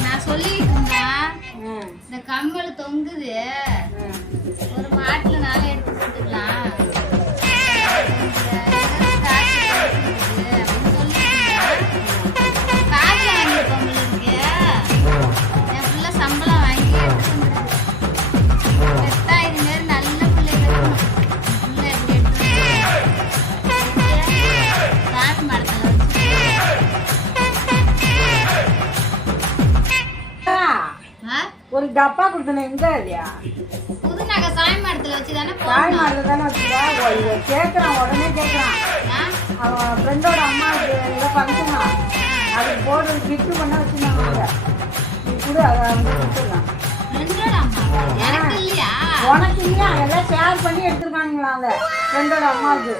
நான் சொல்லிட்டு இருந்தேன் இந்த கம்மல் தொங்குது ஒரு மாட்டுல நாளை எடுத்து போட்டுக்கலாம் காசு வாங்கி பொங்கலுக்கு என் பிள்ளை சம்பளம் வாங்கி எடுத்து பெத்தா இது மாரி நல்ல பிள்ளைங்க பிள்ளை எப்படி எடுத்து சாமி மரத்தில் ஒரு டப்பா கொடுத்தன எங்க இல்லையா புது நகை சாமி மரத்துல வச்சுதானே சாமி மரத்துல தானே வச்சுதா கேட்கறான் உடனே கேட்கறான் அவன் ஃப்ரெண்டோட அம்மாவுக்கு ஏதோ ஃபங்க்ஷனா அதுக்கு போட்டு கிஃப்ட் பண்ண வச்சுருந்தாங்க நீ கூட அதை வந்து கொடுத்துடலாம் உனக்கு இல்லையா எல்லாம் ஷேர் பண்ணி எடுத்துருக்காங்களா அந்த ஃப்ரெண்டோட அம்மாவுக்கு